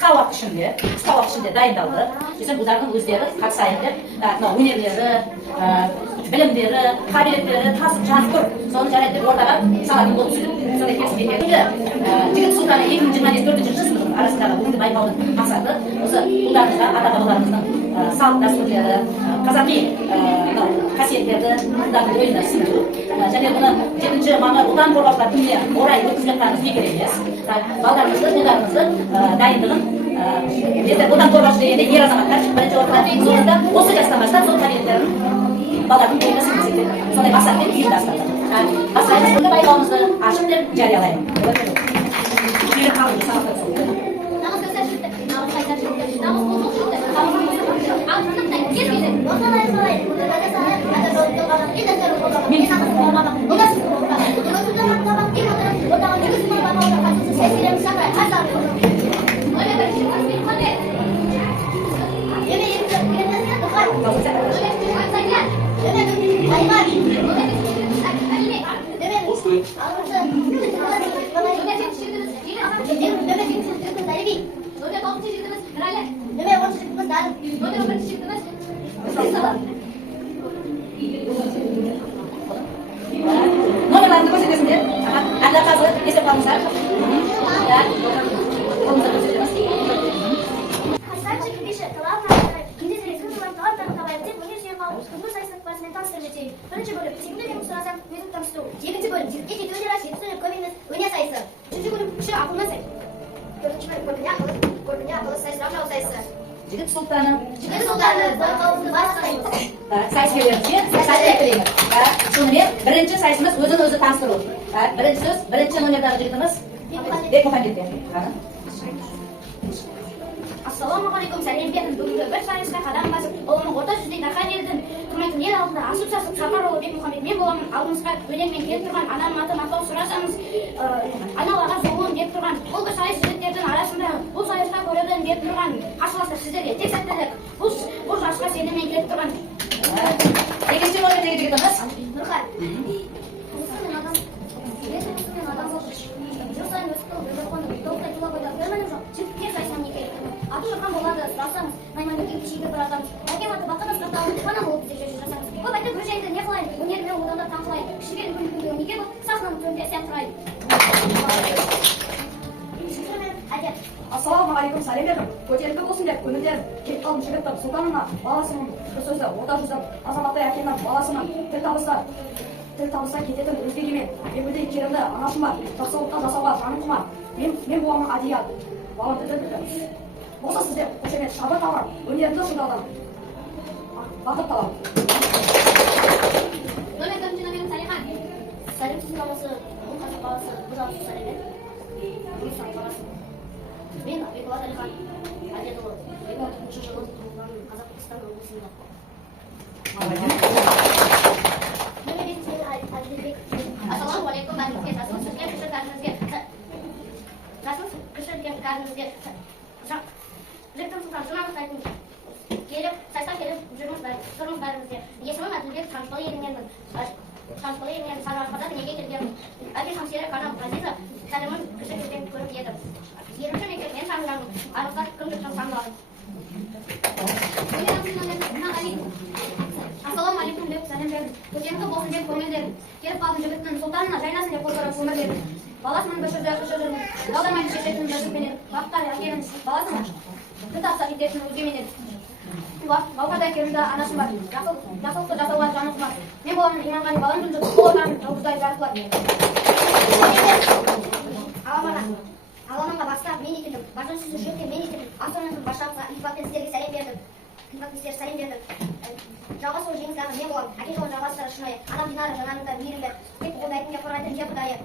qisqa vaqt ішінде дайындалды. Десем, олардың өздері қатысайын деп, өнерлері, білімдері, қабілеттері тасып жазып тұр. Соны жарайды деп ортаға салатын болып сөйтіп, сондай келісім берді. Жігіт Сұлтаны 2024 жылдың арасындағы бүгінгі байқаудың мақсаты осы ұлдарымызға, ата-бабаларымыздың салт дәстүрлері, қазақи қасиеттерді ұлдардың ойына сіңіру. Және бұны 7 мамыр отан қорғаушылар күніне орай өткізіп жатқанымыз бекер емес. Балдарымызды, ұлдарымызды дайындығын отан қорғаушы дегенде ер азаматтар бірінші ортаға соңында осы жастан бастап сол қабілеттерін балдардың бойына сіңірсек деп сондай мақсатпен ұйымдастырды. Бастаймыз, бүгінгі байқауымызды ашық деп жариялаймын. Номерларды көрсетесіңдер. Әділет қазы есеп қалыңыздар. Бірінші бөлім тегімді демін сұрасам, өзім таныстыру. Екінші бөлім жігітке жеті өнер жетісі көмеңіз өне сайысы. Үшінші бөлім күші ақылына сай. Төртінші бөлім көркіне ақылы сайысырақ жау сайысы. Жігіт Сұлтаны байқауымызды бастаймыз. Сайыскерлерімізге сәттілік тілейміз. Сонымен бірінші сайысымыз өзін өзі таныстыру. Бірінші сөз, бірінші номердағы жігітіміз Бекмұхамбетпен. Ассалаумағалейкум, сәлем бердім. Бүгінгі бір сайысқа қадам басып, ұлының орта жүздей дархан елдің құрметті ел алдында асып-сасып Сапарұлы Бекмұхамбет мен боламын. Алдыңызға өнермен келіп тұрған анам аты мақтау сұрасаңыз, аналарға зұлым деп тұрған бұл бір сайыс жігіттердің арасында бұл сайысқа көрерден беріп тұрған қарсыластар сіздерге тек сәттілік. Бұл жарысқа сеніммен келіп тұрған. Екінші номердегі жігітіміз Нұрхан. Жыл сайын өсіп толықтай тула бойда көрмедім жоқ. Жігіттер сайысынан не керек? Аты Нұрхан болады, сұрасаңыз, найманбекке кешегі бір атамыз. Әкем аты Бақытас Қартауын ғана болып деп жасаңыз. Көп айтып бір жайды не қылайын? Өнерді одан таң қылайын. Кішігерін күнді неге бұл сахнаның төрінде сәт тұрайын. Ассалаумағалейкум, сәлем бердім. Көтеріңкі болсын деп көңілдерім келіп қалдым жігіттім. Сұлтанына баласымын, бір сөзді орта жүзді азаматтай әкемнің баласымын. Тіл табыста кететін өзгеге бекілдей керімді анашым бар. Жақсылыққа жасауға жаным құмар. Мен боламын адият. Балам білді. Болса сіздер қошемет шабыт алған, өнерімді шыңдаудан бақыт талап. Номер төртінші номерім Салихан. Салимсіз баласы, бұл қазақ баласы, бұл жалысы Салимет. Бұл сай баласы. Мен Бекболат Алихан, Әдетұлы, 2004 жылы туылған Қазақстан облысында. Номер бесінші Әділбек. Ассалаумағалейкум, бәріңізге жасыңыз түскен кіші кәріңізге Жігіттің Сұлтан жинаңыз айтын келіп, сайыстан келіп тұрыңыз бәріңізге. Есімім Әділбек, Шамшылы еліненмін. Шамшылы елінен Сарыарқадан неге келгенмін. Әке Шамсире Канам Ғазиза сәлемін кіші кезден көріп едім. 20-ші мектептен танылғанмын. Айлықтар күн жүктен танылғанмын. Ассалаумағалейкум деп сәлем бердім. Көтеріңкі болсын деп көңілдерім. Келіп қалдым жігіттің Сұлтанына жайнасын деп қозғарып өмір бердім. Баласының бір жүрді Далдамайды шешетін жүрсіпенен. Бақтар әкемін баласының Күн тапса кететін өзгеменен. Бауқарда керімді анашым бар. Жақсылықты жасауға жаным құмар. Мен боламын Иманғали балам жүлді. Бұл отаным жұлдыздай жарқылар. Аламанға бастап мен екендім. Башынсыз жүректе мен екендім. Асырыныздың башаққа ипатпен сіздерге сәлем бердім. Жалғасу жеңістағы мен боламын. Әке жолын жалғастыры шынайы. Анам Динара жанарында мейірімді. Тек бұл бәйтінге қорғайтын жер құдайы.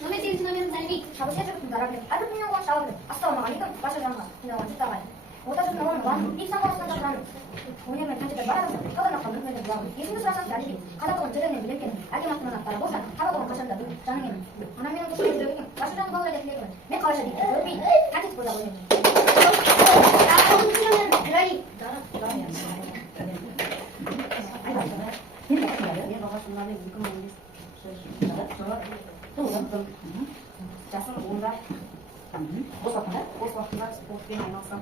Номер 8 номерім Сәлбей. Шабысқа жүріктің дарабілік. Әдіп менен оған шабылды. Ассалаумағалейкум, башы жанға. Тыңдаған жұттағай. Орта жүрдің оған ұланым. Иксан қаласынан жатқаным. Өнермен қаншада бар адамсың. Қалдан аққан мүмкінді бұлағым. Есімді сұрасам Сәлбей. Қазақтығын жүрегінен білемкен. Әкем аттың аттары болса, қара болған қашанда жаның емін. Анам менің құшымен жүрегім. Башы жанғы балалар етілегімін. Мен қалайша дейді. Көрмей, кәтет болса ойым. Мен бағасындағы 2015 жылы жасым 10-да Бос уақытында? бос уақытында спортпен айналысам.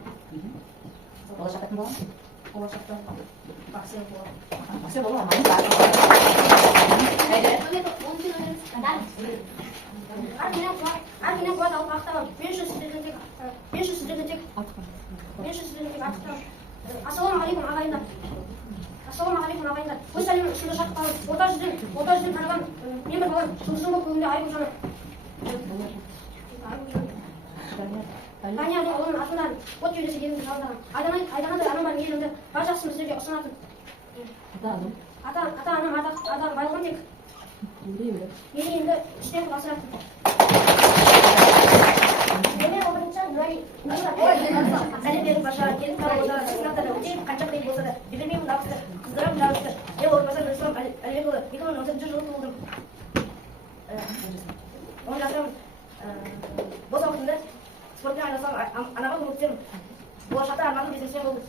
Болашақта кім боламын? Болашақта боксер боламын. Боксер болу арманым бар. Қайда? Армиядан қуат алып ақтамам. Мен үшін сіздерге тек ақтамам. Ассалаумағалейкум ағайындар. Ассалаумағалейкум ағайындар. Өз әлемнің ішінде шаттықтамын. Орта жүзден тараған мен бір балам жылы көгінде айгүл жаным. Таня ұлының атынан от кеудесі елімді жалдаған. Айданадай анам бар елімді бар жақсысын сіздерге ұсынатын. Ата-анам ардақ байлығын тек мені енді іштен басыратын. Сәлем беріп башар, келіп қарауыздар, сынақтарда өтейіп, қанша қиын болса да, білмеймін дауысты, қыздырам дауысты. Мен орынбасар Рүстем Әлібекұлы 2018 жылы туылдым. 10 жасым бос уақытымда спортпен айналысам, анаға көмектесемін. Болашақта арманым бизнесмен болу.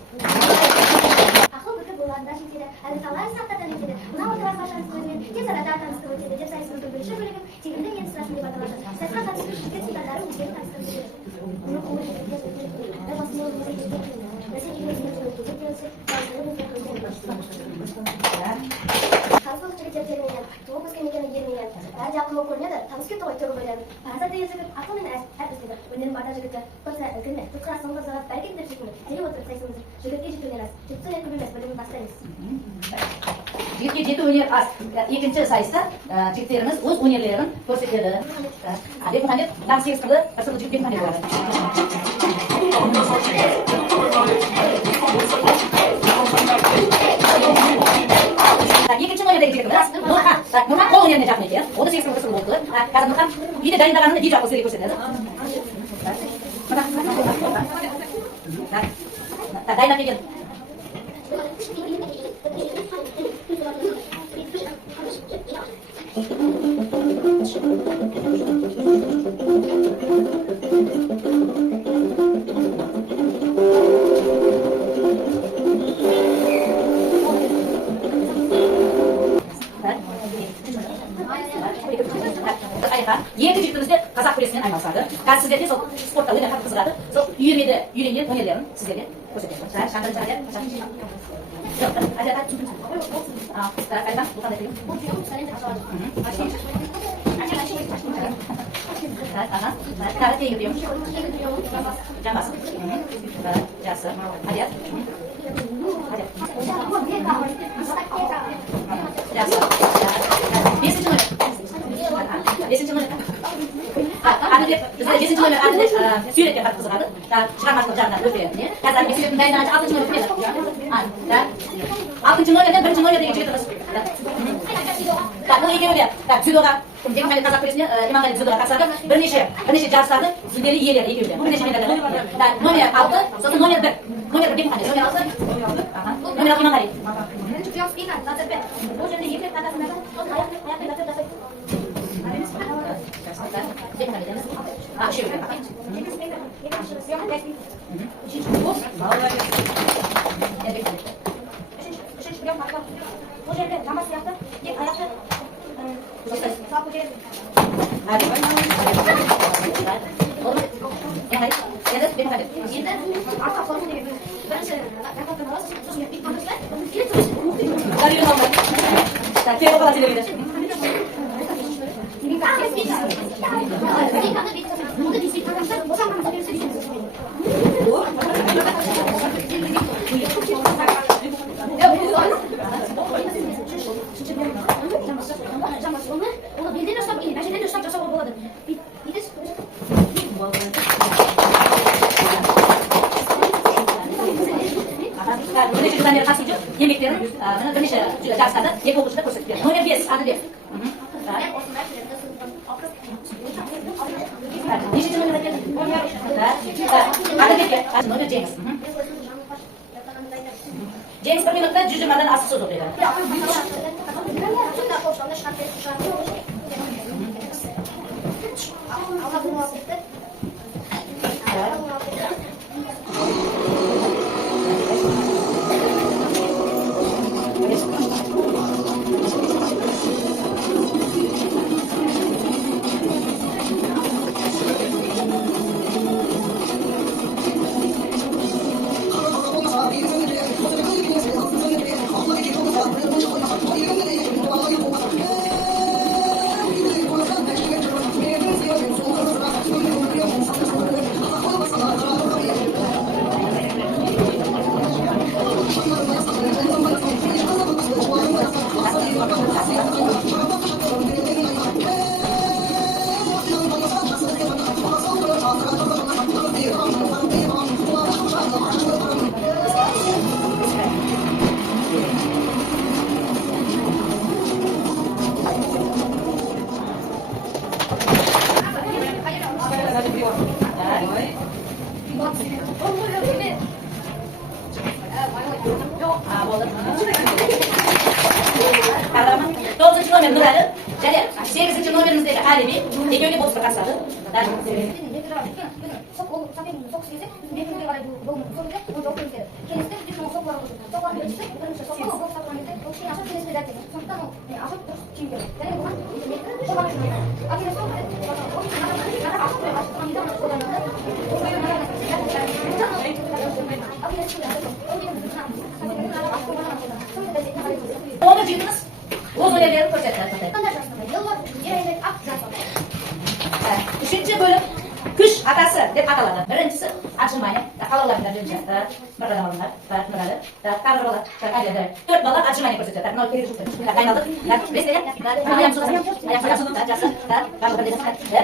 Ақыл бүкір болғанда жетеді, әлі талай сынақтардан өтеді. Мына отырған қашаныз өзімен тез арада таныстырып өтеді деп сайысымыздың бірінші бөлігін тегімді мен сырасын деп аталады. Сайысқа қатысушы шымкент сыйлықтары өздерін таныстырып Қазылық жігіттер терминен, туып өскен мекені ерменен, әлде ақылы көрінеді, табыс кетті ғой төгіп ойланып. Азат деген жігіт ақыл мен әр өстеді. Өнерін бата жігіті, көпсі ілкілме, тұтқыра соңғы зағат бәрекет деп шекілі. Дене отырып сайысымызды жігітке жету өнер аз. Жетті өнер көбемес, білімін бастаймыз. Жігітке жету өнер аз. Екінші сайыста жігіттеріміз өз өнерлерін көрсетеді. Бекмұхамед там 8 қылды, бір сылы жігіт Бекмұхамед болады. Екінші номердегі жігітіміз Нұрхан қол өнеріне жақын екен. Ол да 8 қылды болды. Қазір Нұрхан үйде дайындағанын видео арқылы сіздерге көрсетеді. Дайындап келген. Екі жігітіміз де қазақ күресімен айналысады. Қазір сіздерге сол спортта өте қатты қызығады. Сол үйренген өнерлерін сіздерге көрсетемін. Бесінші номер Әділет сүйретке қатты қызығады. Шығармашылық жағынан өте. Қазір Әділет сүйреттің дайындағанша 6-шы номер кімеді? 6-шы номерден 1-шы номер деген жігітіміз. Бұл екеуі де дзюдоға, Бекмұхамед қазақ күресіне Иманғали дзюдоға қатысады. Бірнеше жарыстардың жүлделі иелері екеуі де. Бірнеше медальдар. Номер 6, сосын номер 1. Номер 1 Бекмұхамед, номер 6 Иманғали. Бұл жерде екі рет қатасындағы аяқпен дәптер жасайды. Бұл жерде жама сияқты тек аяқты салып көтереді. Енді артқа қорқу деген бірінші рақаттан аласыз, сосын бит бандырсыздар, келіп оны белден ұстап, мәжеден ұстап жасауға болады. Бірнеше жылдан бері қатысып жүр, еңбектерін бірнеше жарыстарда екі оқушыда көрсетіп берді. Номер 5 Әділет. Нешінші номер екен? Әділетке номер Жеңіс. Жеңіс 1 минутта 120-дан асық сөз оқиды. nomerimizdeki Alevi, ekövünü bozuk katsadı. Onu cildiniz, uzun elleri koçetler. Üçüncü bölüm kış atası deb ataladi. Birinchisi achilmayni, halollardan birinchi, birdan olinadi, biradi, qarg'alar, qadada. 4 bala achilmayni ko'rsatadi. Nol keri tutdi. Qaynaldi. Besga, ayam suv,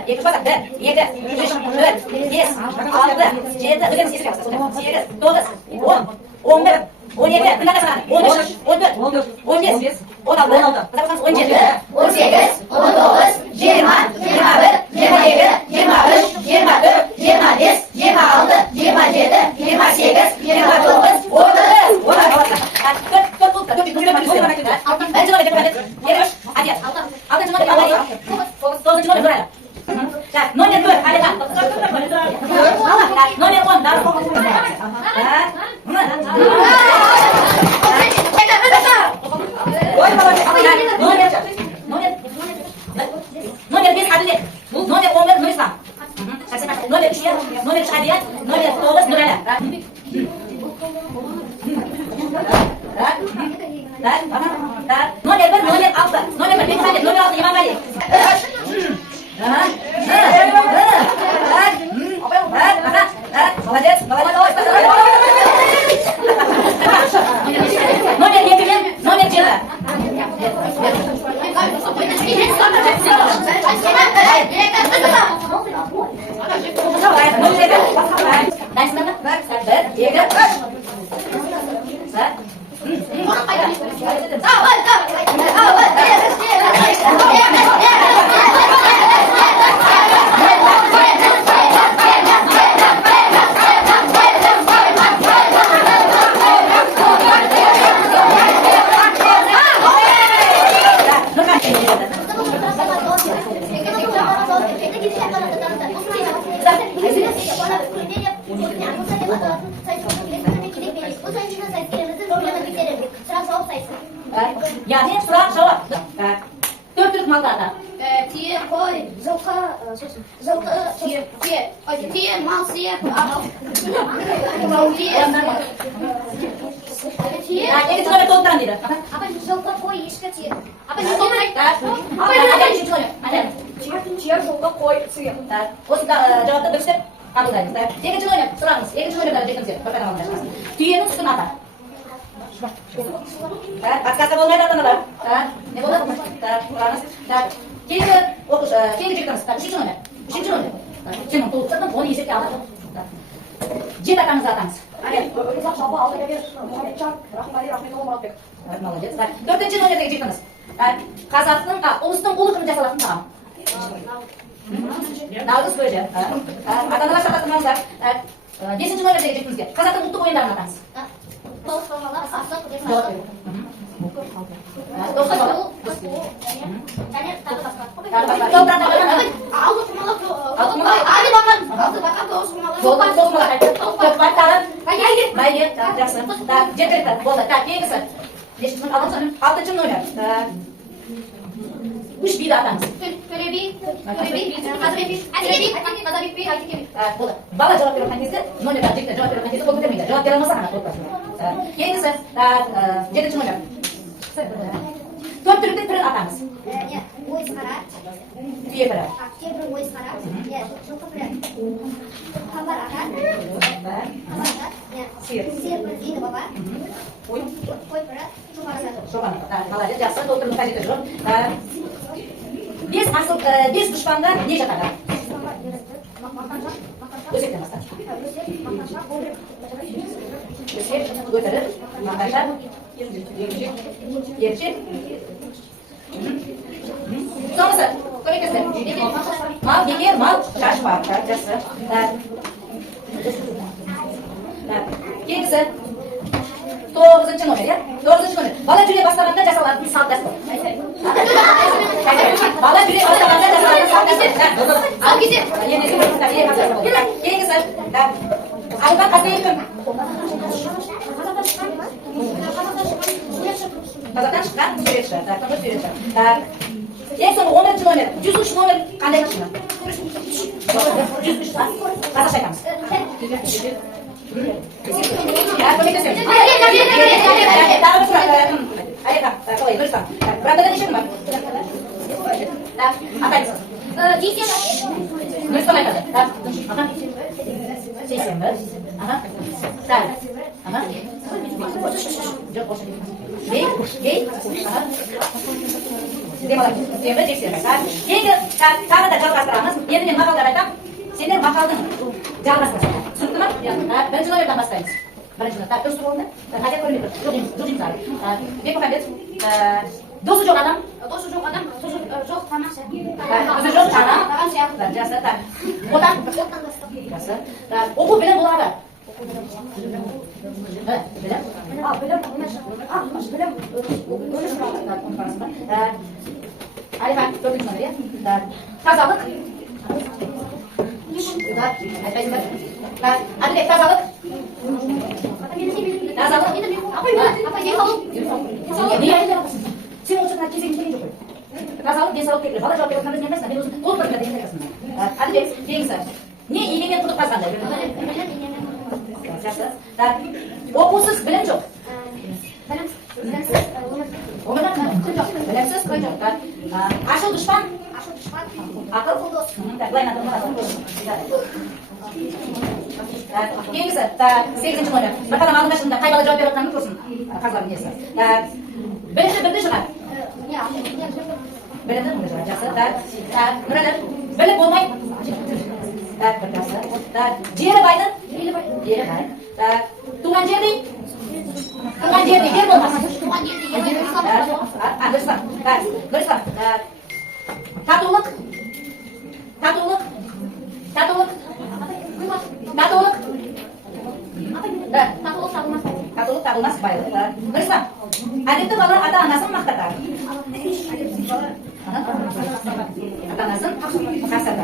ikki bosaq, 1, 7, 3, 4, 5, 6, 7, o'zingiz eslayapsiz. 8, 9, 10, 11, 17, bunaqa sanadi. 13, 14, 15, 16, 17, 18, 19, 20, 21, 22, 23, 24, 25, 26, 27, 28, 29, Номер 5 Adile, номер 11 Nurisa, номер 3 номер Şadiye, номер 9 Nurala. Номер 1 номер 6, номер 1 Bekmali, номер 6 İmam Ali. Молодец, молодец. Номер 2 номер 7. Yani soru cevap. 4 türlü mallarda. Tiye, koy, zılkı, tiye, mal, siye, tiye. Yani iki tane dolduran dedi. Apa zılkı, koy, işke, tiye. Apa Üçüncü Çiğer koy suya. Осы cevapta bölüştür. Kabıldayız. Екінші номер сұрағыңыз. Екінші номерді жеткізер. Түйенің сүтін ата. Подсказка болмайды ата-аналар. Ne болды? Құраңыз. Кейінгі жігітіміз. Үшінші номер. Сенің толықтырдың, оны есепке алады. Жет атаңызды атаңыз. Рызақ Жалба Алдабек, Мұхаммеджан, Рахимали, Рахметұлы Мұратбек. Молодец. Төртінші номердегі жігітіміз. Қазақтың, ұлыстың ұлы күні жасалатын тағам. Navruz böyle. Ata-analar şartlatmazlar. 5. номердегі жігітімізге. Қазақтың ұлттық ойындарын атаңыз. Тоғызқұмалар, асық, Жауап беру. және тағы басқа. Алтыншы номер. Үш биді атаңыз. Бала жауап беріп кезде, номерға жігітті жауап беріп кезде, ол көтермейді. Жауап бере алмаса ғана отбасына. Кейінгісі, 7-ші номер. Төрт түліктің түрін атаңыз. Ойсқара, Түйе бірі. кейбір ойсқара, жылқы бірі, қамбар аға, Сиыр. сиыр бірі дейді баба, Қой. қой бірі, жоғарысады. Жоғаны. Молодец, жақсы, толтырдың қажеті жоқ. 5 дұшпанда не жатады? Өсектен бастап. Өсек, өтірік, мақаша, ершек. Соңғысы, көмектесті. Мал, егер, мал, шаш бар. Жақсы. Кейінгісі, 9-ші номер, иә? 9-ші номер. Бала жүре бастағанда жасалатын салт дәстүр. Бала жүре бастағанда Енесі бір ең қазір. Кейінгісі. Алған қасына екім. Қазақтан шыққан суретші. Суретші. Ең соңғы 11-ші номер. 103 номер қандай кіші? 103 қазақша айтамыз. Көмектесеміз. Тағы бір сұрақ. Аяқа. Қалай, дұрыстан. Бұранда да неше күн бар? Атайсыз. Дұрыстан айтады. Сейсенбі. Сәл. Жоқ, осы гей. Сенбі, жексенбі. Кейінгі тағы да жалғастырамыз. Енді мен мақалдар айтам. Сендер мақалдың жалғастырасың. Түсінікті ма? Бірінші номерден бастаймыз. Бірінші номер. Дұрыс болды? Қажет көрмей тұр. Жоқ. Бекмұхамбет. Досы жоқ адам. Досы жоқ адам. Жоқ тамаша. Досы жоқ адам. Жақсы. Отан. Жақсы. Оқу білім болады. Алихан, төртінші номер. Тазалық. Әділет, тазалық. Сен ол жағынан кезегін келген жоқ қой. Тазалық, денсаулық келді. Бала жауап беріп отырған емес, мен өзім толық бірге деген екенсің. Әділет, кейінгісі. Не игемен құдық қазғанда? Жақсы. Оқусыз білім жоқ. Білімсіз күн жоқ. Ашыл дұшпан. Ақыл дос. Кейінгісі, 8-ші номер. Бір қадам алдыңға шынында қай бала жауап беріп отырғанын көрсін. Қазылардың несі. Бірді шығар. Бірді шығар. Жақсы. Нұрәлі. Біліп болмай. Жері байды. Жері бай. Туған жердей. Туған жердей. Жер болмас. Дұрыстан. Татулық. Татулық. Татулық. Татулық. Татулық табылмас байлық. Дұрыстан. Әдетті бала ата-анасын мақтатар. Ата-анасын мақтатар.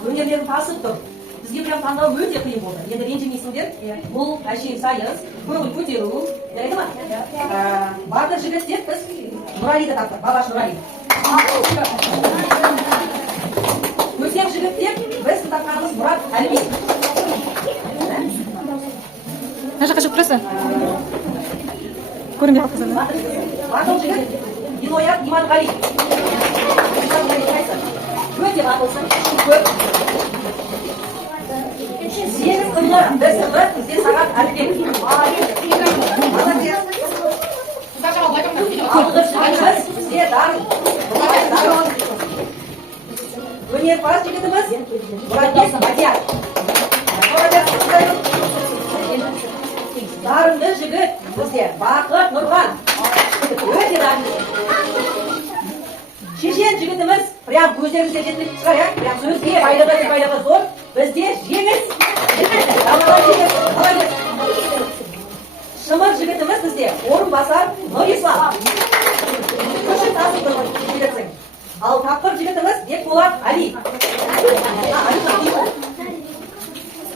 Өнерлерін тасып тұр. Бізге прям таңдау өте қиын болды. Енді ренжімейсіңдер. Бұл әшейін сайыс, көңіл көтеру. Жарайды ма? Барды жігіт деп біз Нұралиді таптық. Бабаш Нұрали. Көсем жігіт деп біз тапқанымыз Мұрат Әлімбек. Қай жаққа шығып тұрасың? Көрінбей қалыпсың. Батыл жігіт Илоят Иманғали. Өте батылсың. Көп. Сегіз қырлы, бір сырлы, сен сағат әрбек. Алғыр шығыңыз, сізде дарын. Өнерпаз жігітіміз Мұратбек Мадияр. Дарынды жігіт бізде Бақыт Нұрған. Өте дарынды. Шешен жігітіміз, прям көздеріңізде жетіліп шығар, прям сөзге байлығы зор, бізде жеңіс. Шымыр жігітіміз бізде орынбасар Нұрислам. Ал тапқыр жігітіміз Бекболат Али.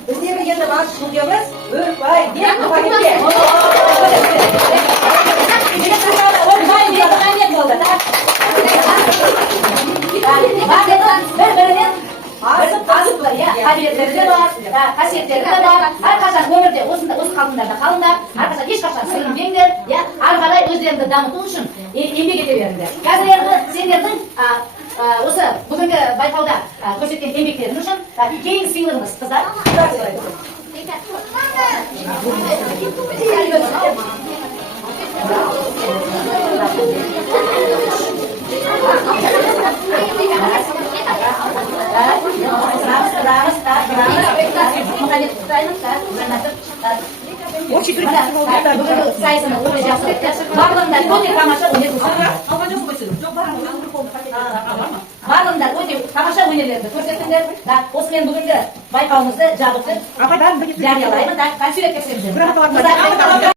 Біздегі енді аш студиямыз Өрбайбек Мұхаммедке. бір-бірінен азық бар, иә, қабілеттері де бар, қасиеттері де бар. Әрқашан өмірде осы қалпындарда қалыңдар, әрқашан ешқашан сүрінбеңдер, иә, ары қарай өздеріңді дамыту үшін еңбек ете беріңдер. Қазір енді сендердің осы бүгінгі байқауда көрсеткен еңбектерің үшін кейін сыйлығымыз, қыздар. бүгінгі сайысымыз өте жақсы өтті. Барлығында өте тамаша өнер барлығында өте тамаша өнерлерді көрсеттіңдер. Осымен бүгінгі байқауымызды жабық деп жариялаймын. Суретке түсеміз.